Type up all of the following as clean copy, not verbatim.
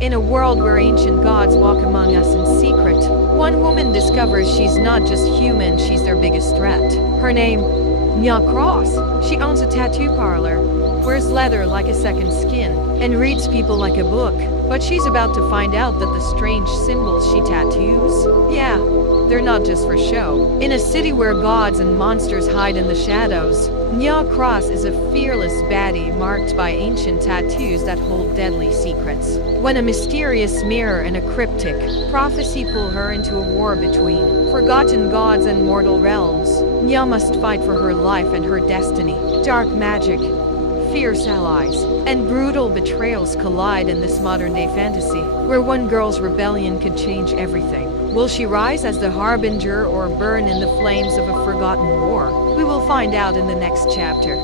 In a world where ancient gods walk among us in secret, one woman discovers she's not just human, she's their biggest threat. Her name, Nyah Cross. She owns a tattoo parlor, wears leather like a second skin, and reads people like a book. But she's about to find out that the strange symbols she tattoos, yeah, they're not just for show. In a city where gods and monsters hide in the shadows, Nyah Cross is a fearless baddie marked by ancient tattoos that hold deadly secrets. When a mysterious mirror and a cryptic prophecy pull her into a war between forgotten gods and mortal realms, Nyah must fight for her life and her destiny. Dark magic, fierce allies, and brutal betrayals collide in this modern-day fantasy, where one girl's rebellion could change everything. Will she rise as the harbinger or burn in the flames of a forgotten war? We will find out in the next chapter.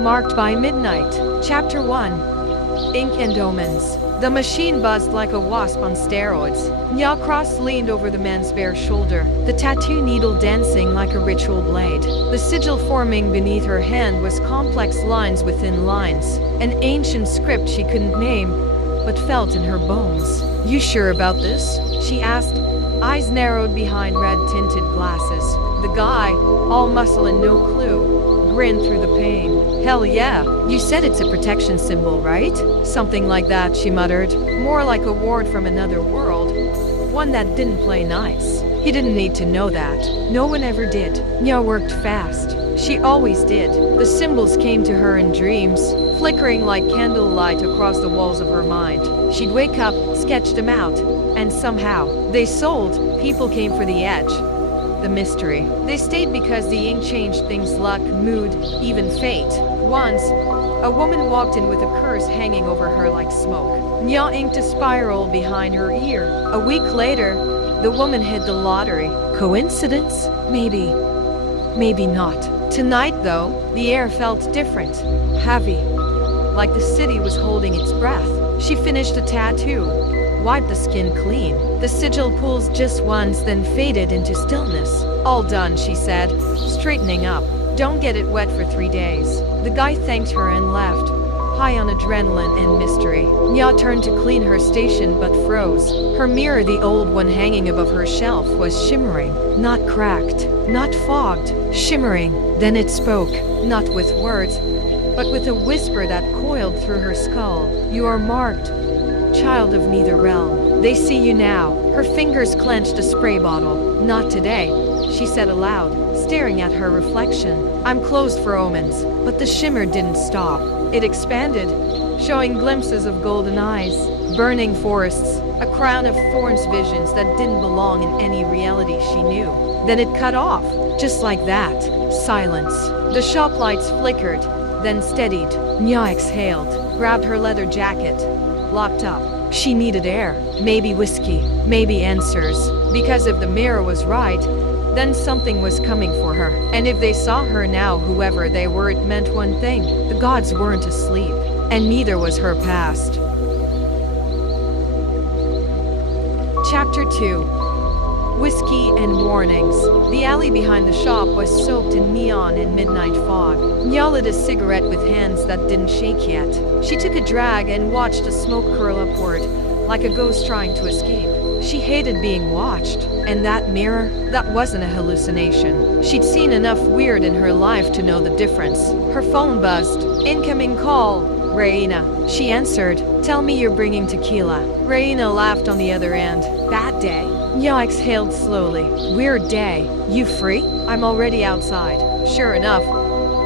Marked by Midnight. Chapter 1. Ink and Omens. The machine buzzed like a wasp on steroids. Nyah Cross leaned over the man's bare shoulder, the tattoo needle dancing like a ritual blade. The sigil forming beneath her hand was complex lines within lines, an ancient script she couldn't name, but felt in her bones. "You sure about this?" she asked, eyes narrowed behind red-tinted glasses. The guy, all muscle and no clue, grinned through the pain. "Hell yeah, you said it's a protection symbol, right?" "Something like that," she muttered. "More like a ward from another world. One that didn't play nice." He didn't need to know that. No one ever did. Nyah worked fast. She always did. The symbols came to her in dreams, flickering like candlelight across the walls of her mind. She'd wake up, sketch them out, and somehow, they sold. People came for the edge, the mystery. They stayed because the ink changed things, luck, mood, even fate. Once, a woman walked in with a curse hanging over her like smoke. Nyah inked a spiral behind her ear. A week later, the woman hit the lottery. Coincidence? Maybe. Maybe not. Tonight, though, the air felt different. Heavy. Like the city was holding its breath. She finished the tattoo, wiped the skin clean. The sigil pulls just once, then faded into stillness. "All done," she said, straightening up. "Don't get it wet for 3 days." The guy thanked her and left, high on adrenaline and mystery. Nyah turned to clean her station but froze. Her mirror, the old one hanging above her shelf, was shimmering. Not cracked, not fogged, shimmering. Then it spoke, not with words, but with a whisper that coiled through her skull. "You are marked, child of neither realm. They see you now." Her fingers clenched a spray bottle. "Not today," she said aloud, staring at her reflection. "I'm closed for omens." But the shimmer didn't stop. It expanded, showing glimpses of golden eyes, burning forests, a crown of thorns, visions that didn't belong in any reality she knew. Then it cut off, just like that. Silence. The shop lights flickered, then steadied. Nyah exhaled, grabbed her leather jacket, locked up. She needed air, maybe whiskey, maybe answers. Because if the mirror was right, then something was coming for her. And if they saw her now, whoever they were, it meant one thing. The gods weren't asleep, and neither was her past. Chapter 2. Whiskey and warnings. The alley behind the shop was soaked in neon and midnight fog. Nyah lit a cigarette with hands that didn't shake yet. She took a drag and watched the smoke curl upward, like a ghost trying to escape. She hated being watched, and that mirror, that wasn't a hallucination. She'd seen enough weird in her life to know the difference. Her phone buzzed. "Incoming call, Reina." She answered. "Tell me you're bringing tequila." Reina laughed on the other end. "Bad day?" Nyah exhaled slowly. "Weird day. You free?" "I'm already outside." Sure enough,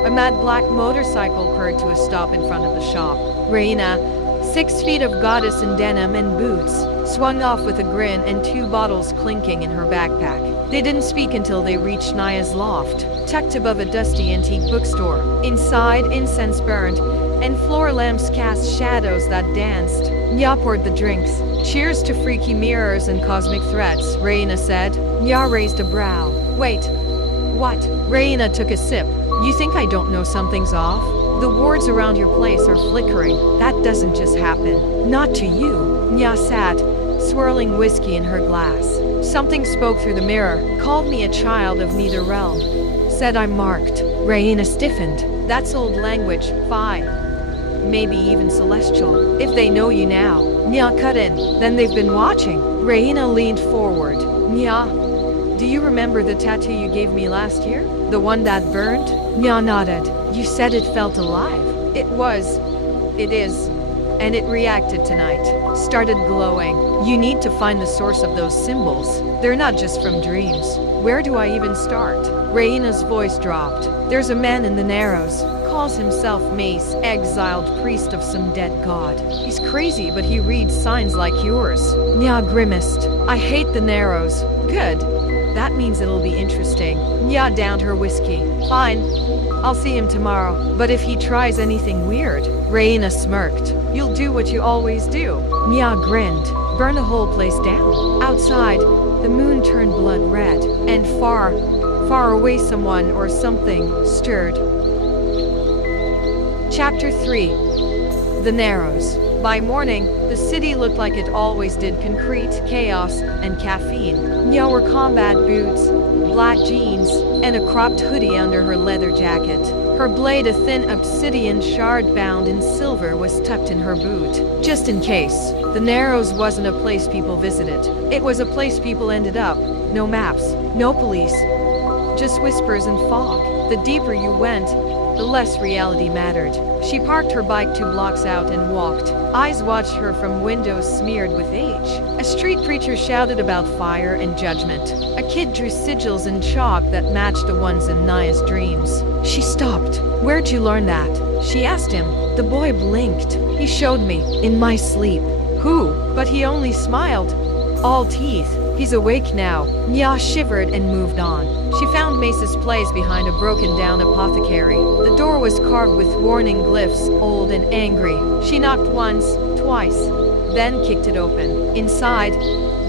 a mad black motorcycle purred to a stop in front of the shop. Reina, 6 feet of goddess in denim and boots, swung off with a grin and 2 bottles clinking in her backpack. They didn't speak until they reached Nyah's loft, tucked above a dusty antique bookstore. Inside, incense burned, and floor lamps cast shadows that danced. Nyah poured the drinks. "Cheers to freaky mirrors and cosmic threats," Reina said. Nyah raised a brow. "Wait. What?" Reina took a sip. "You think I don't know something's off? The wards around your place are flickering. That doesn't just happen. Not to you." Nyah sat, swirling whiskey in her glass. Something spoke through the mirror, called me a child of neither realm. Said I'm marked. Reina stiffened. "That's old language. Fine. maybe even celestial. If they know you now, Nyah cut in, then they've been watching. Raina leaned forward. Nyah, do you remember the tattoo you gave me last year? The one that burned? Nyah nodded. You said it felt alive. It is. And it reacted tonight. Started glowing. You need to find the source of those symbols. They're not just from dreams. Where do I even start? Raina's voice dropped. There's a man in the Narrows. Calls himself Mace, exiled priest of some dead god. He's crazy, but he reads signs like yours. Nyah grimaced. I hate the Narrows. Good. That means it'll be interesting. Nyah downed her whiskey. Fine. I'll see him tomorrow. But if he tries anything weird, Raina smirked. You'll do what you always do. Nyah grinned. Burn the whole place down. Outside, the moon turned blood red, and far away someone or something stirred. Chapter 3. The Narrows. By morning, the city looked like it always did: concrete, chaos, and caffeine. Nyah wore combat boots, black jeans, and a cropped hoodie under her leather jacket. Her blade, a thin obsidian shard bound in silver, was tucked in her boot. Just in case. The Narrows wasn't a place people visited. It was a place people ended up. No maps, no police. Just whispers and fog. The deeper you went, the less reality mattered. She parked her bike 2 blocks out and walked. Eyes watched her from windows smeared with age. A street preacher shouted about fire and judgment. A kid drew sigils in chalk that matched the ones in Nyah's dreams. She stopped. Where'd you learn that? She asked him. The boy blinked. He showed me, in my sleep. Who? But he only smiled. All teeth. He's awake now. Nyah shivered and moved on. She found Mace's place behind a broken-down apothecary. The door was carved with warning glyphs, old and angry. She knocked once, twice, then kicked it open. Inside,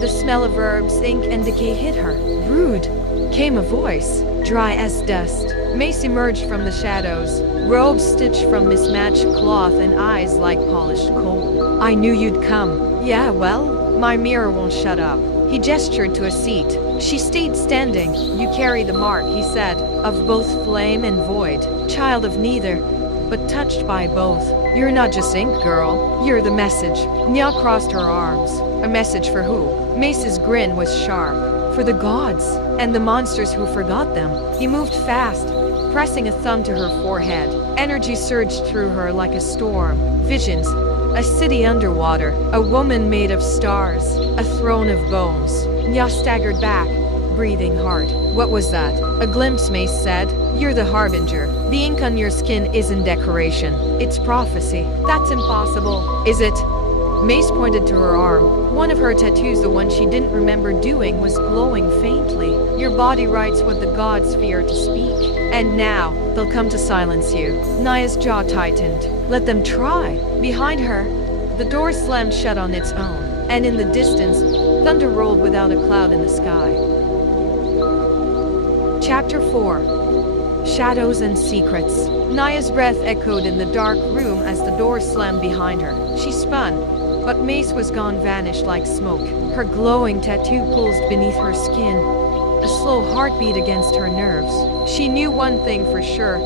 the smell of herbs, ink, and decay hit her. Rude, came a voice, dry as dust. Mace emerged from the shadows, robes stitched from mismatched cloth and eyes like polished coal. I knew you'd come. Yeah, well, my mirror won't shut up. He gestured to a seat. She stayed standing. You carry the mark, he said, of both flame and void. Child of neither, but touched by both. You're not just ink, girl. You're the message. Nyah crossed her arms. A message for who? Mace's grin was sharp. For the gods, and the monsters who forgot them. He moved fast, pressing a thumb to her forehead. Energy surged through her like a storm. Visions. A city underwater, a woman made of stars, a throne of bones. Nyah staggered back, breathing hard. What was that? A glimpse, Mace said. You're the harbinger. The ink on your skin isn't decoration. It's prophecy. That's impossible. Is it? Mace pointed to her arm. One of her tattoos, the one she didn't remember doing, was glowing faintly. Your body writes what the gods fear to speak. And now, they'll come to silence you. Nyah's jaw tightened. Let them try. Behind her, the door slammed shut on its own. And in the distance, thunder rolled without a cloud in the sky. Chapter 4. Shadows and Secrets. Nyah's breath echoed in the dark room as the door slammed behind her. She spun, but Mace was gone, vanished like smoke. Her glowing tattoo pulsed beneath her skin, a slow heartbeat against her nerves. She knew one thing for sure.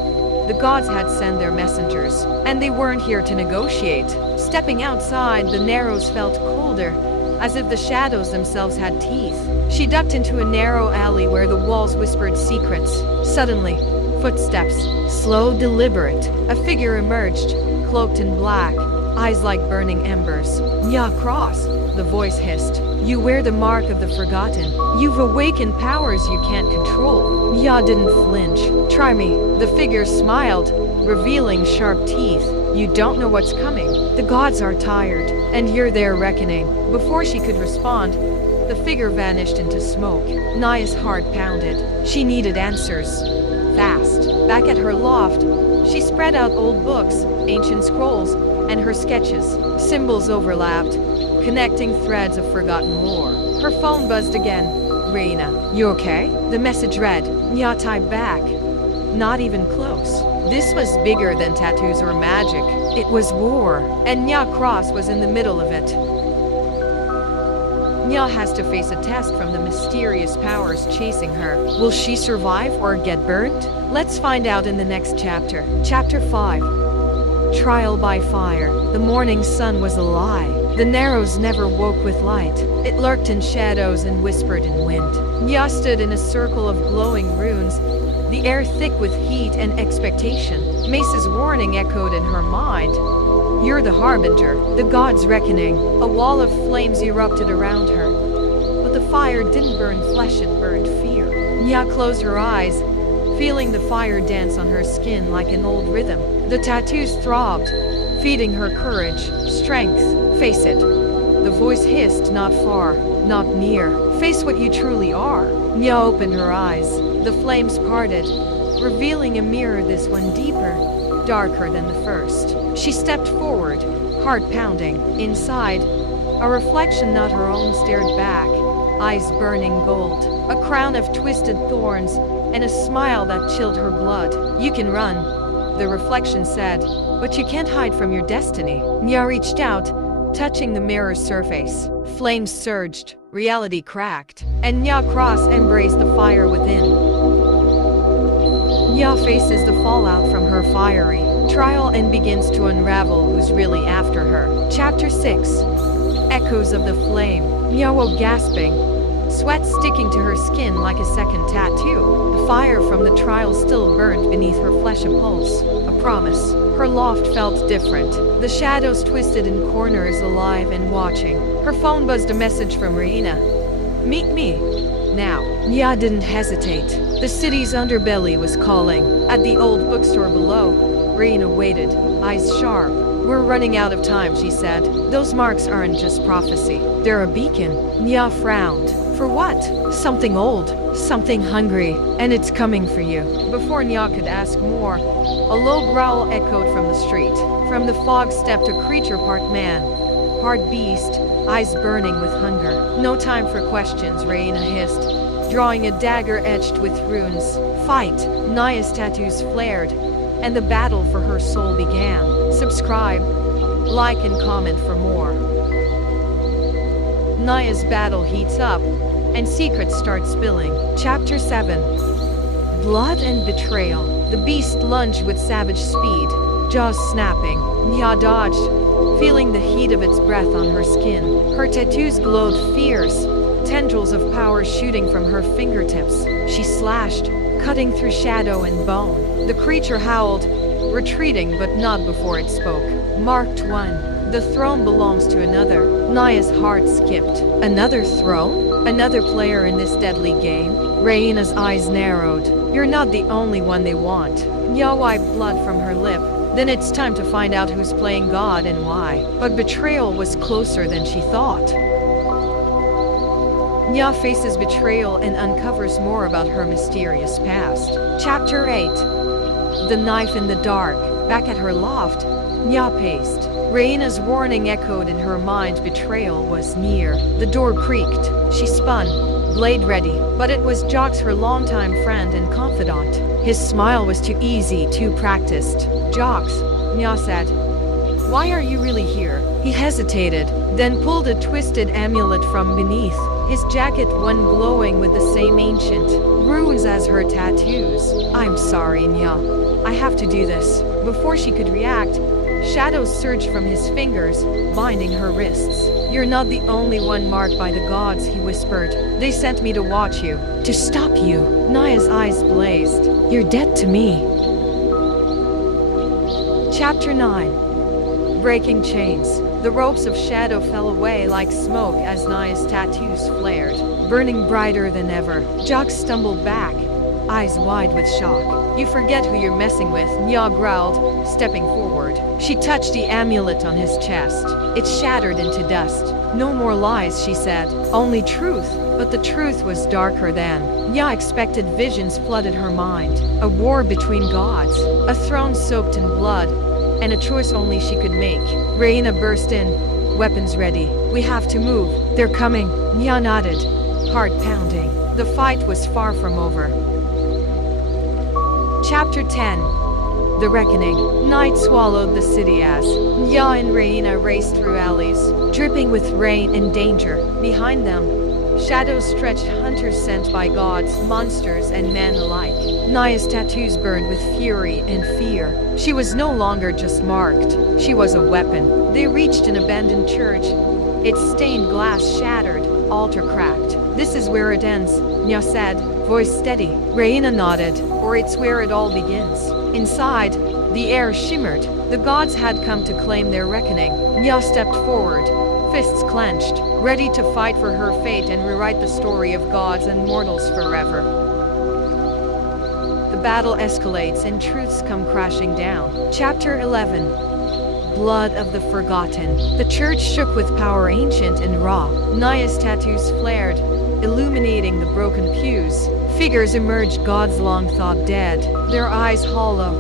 The gods had sent their messengers, and they weren't here to negotiate. Stepping outside, the Narrows felt colder, as if the shadows themselves had teeth. She ducked into a narrow alley where the walls whispered secrets. Suddenly, footsteps, slow, deliberate. A figure emerged, cloaked in black, eyes like burning embers. Nyah Cross, the voice hissed. You wear the mark of the forgotten. You've awakened powers you can't control. Nyah didn't flinch. Try me. The figure smiled, revealing sharp teeth. You don't know what's coming. The gods are tired, and you're their reckoning. Before she could respond, the figure vanished into smoke. Nyah's heart pounded. She needed answers. Fast. Back at her loft, she spread out old books, ancient scrolls, and her sketches. Symbols overlapped, connecting threads of forgotten lore. Her phone buzzed again. Raina, you okay? The message read. Nyah typed back. Not even close. This was bigger than tattoos or magic. It was war, and Nyah Cross was in the middle of it. Nyah has to face a test from the mysterious powers chasing her. Will she survive or get burned? Let's find out in the next chapter. Chapter 5. Trial by fire. The morning sun was a lie. The Narrows never woke with light. It lurked in shadows and whispered in wind. Nyah stood in a circle of glowing runes, the air thick with heat and expectation. Mace's warning echoed in her mind. You're the harbinger, the god's reckoning. A wall of flames erupted around her. But the fire didn't burn flesh, it burned fear. Nyah closed her eyes, feeling the fire dance on her skin like an old rhythm. The tattoos throbbed, feeding her courage, strength. Face it. The voice hissed, not far, not near. Face what you truly are. Nyah opened her eyes. The flames parted, revealing a mirror, this one deeper, darker than the first. She stepped forward, heart pounding. Inside, a reflection not her own stared back, eyes burning gold, a crown of twisted thorns, and a smile that chilled her blood. You can run, the reflection said, but you can't hide from your destiny. Nyah reached out, touching the mirror's surface. Flames surged, reality cracked, and Nyah Cross embraced the fire within. Nyah faces the fallout from her fiery trial and begins to unravel who's really after her. Chapter 6. Echoes of the flame. Nyah woke gasping, sweat sticking to her skin like a second tattoo. The fire from the trial still burned beneath her flesh, a pulse, a promise. Her loft felt different. The shadows twisted in corners, alive and watching. Her phone buzzed a message from Raina. Meet me now. Nyah didn't hesitate. The city's underbelly was calling. At the old bookstore below, Raina waited, eyes sharp. We're running out of time, she said. Those marks aren't just prophecy. They're a beacon. Nyah frowned. For what? Something old, something hungry, and it's coming for you. Before Nyah could ask more, a low growl echoed from the street. From the fog stepped a creature, part man, part beast, eyes burning with hunger. No time for questions, Raina hissed, drawing a dagger etched with runes. Fight! Nyah's tattoos flared, and the battle for her soul began. Subscribe, like and comment for more. Nyah's battle heats up, and secrets start spilling. Chapter 7. Blood and betrayal. The beast lunged with savage speed, jaws snapping. Nyah dodged, feeling the heat of its breath on her skin. Her tattoos glowed fierce, tendrils of power shooting from her fingertips. She slashed, cutting through shadow and bone. The creature howled, retreating but not before it spoke. Marked 1. The throne belongs to another. Nyah's heart skipped. Another throne? Another player in this deadly game? Raina's eyes narrowed. You're not the only one they want. Nyah wiped blood from her lip. Then it's time to find out who's playing God and why. But betrayal was closer than she thought. Nyah faces betrayal and uncovers more about her mysterious past. Chapter 8. The knife in the dark. Back at her loft, Nyah paced. Raina's warning echoed in her mind. Betrayal was near. The door creaked. She spun, blade ready. But it was Jocks, her longtime friend and confidant. His smile was too easy, too practiced. Jocks, Nyah said. Why are you really here? He hesitated, then pulled a twisted amulet from beneath. His jacket, one glowing with the same ancient runes as her tattoos. I'm sorry, Nyah. I have to do this. Before she could react, shadows surged from his fingers, binding her wrists. You're not the only one marked by the gods, he whispered. They sent me to watch you, to stop you. Nyah's eyes blazed. You're dead to me. Chapter 9. Breaking chains. The ropes of shadow fell away like smoke as Nyah's tattoos flared, burning brighter than ever. Jocks stumbled back, eyes wide with shock. You forget who you're messing with, Nyah growled, stepping forward. She touched the amulet on his chest. It shattered into dust. No more lies, she said. Only truth. But the truth was darker than Nyah expected. Visions flooded her mind. A war between gods, a throne soaked in blood, and a choice only she could make. Raina burst in, weapons ready. We have to move. They're coming. Nyah nodded, heart pounding. The fight was far from over. Chapter 10. The Reckoning. Night swallowed the city as Nyah and Raina raced through alleys, dripping with rain and danger. Behind them, Shadows stretched, hunters sent by gods, monsters, and men alike. Nyah's tattoos burned with fury and fear. She was no longer just marked. She was a weapon. They reached an abandoned church. Its stained glass shattered, altar cracked. "This is where it ends," Nyah said, voice steady. Raina nodded. "Or it's where it all begins." Inside, the air shimmered. The gods had come to claim their reckoning. Nyah stepped forward, fists clenched, ready to fight for her fate and rewrite the story of gods and mortals forever. The battle escalates and truths come crashing down. Chapter 11. Blood of the Forgotten. The church shook with power ancient and raw. Nyah's tattoos flared, illuminating the broken pews. Figures emerged, gods long thought dead, their eyes hollow,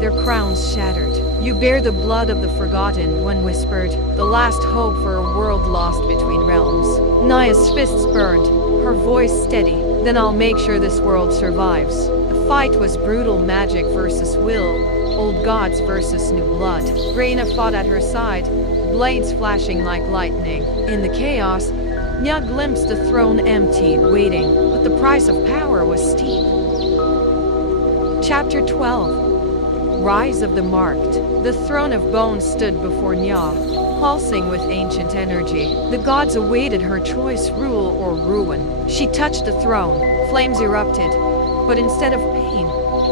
their crowns shattered. "You bear the blood of the forgotten," one whispered, "the last hope for a world lost between realms." Nyah's fists burned, her voice steady. "Then I'll make sure this world survives." The fight was brutal, magic versus will, old gods versus new blood. Raina fought at her side, blades flashing like lightning. In the chaos, Nyah glimpsed the throne empty, waiting, but the price of power was steep. Chapter 12. Rise of the Marked. The throne of bones stood before Nyah, pulsing with ancient energy. The gods awaited her choice, rule or ruin. She touched the throne, flames erupted, but instead of pain,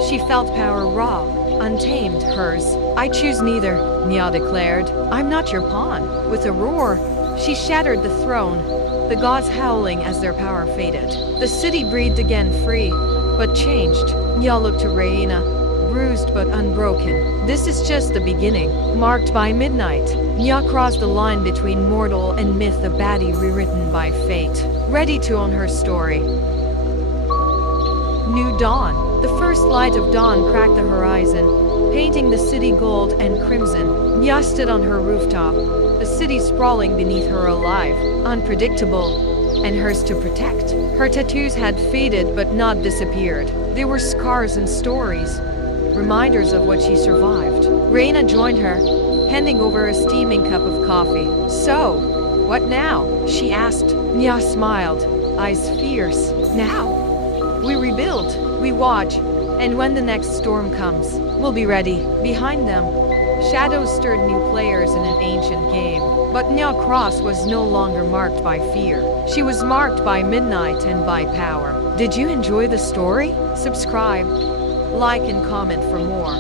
she felt power raw, untamed, hers. "I choose neither," Nyah declared. "I'm not your pawn." With a roar, she shattered the throne, the gods howling as their power faded. The city breathed again, free, but changed. Nyah looked to Raina, bruised but unbroken. "This is just the beginning." Marked by midnight, Nyah crossed the line between mortal and myth, a baddie rewritten by fate, ready to own her story. New dawn. The first light of dawn cracked the horizon, painting the city gold and crimson. Nyah stood on her rooftop, the city sprawling beneath her, alive, unpredictable, and hers to protect. Her tattoos had faded but not disappeared. They were scars and stories, reminders of what she survived. Raina joined her, handing over a steaming cup of coffee. "So, what now?" she asked. Nyah smiled, eyes fierce. "Now, we rebuild, we watch, and when the next storm comes, we'll be ready." Behind them, shadows stirred, new players in an ancient game. But Nyah Cross was no longer marked by fear. She was marked by midnight and by power. Did you enjoy the story? Subscribe, like, and comment for more.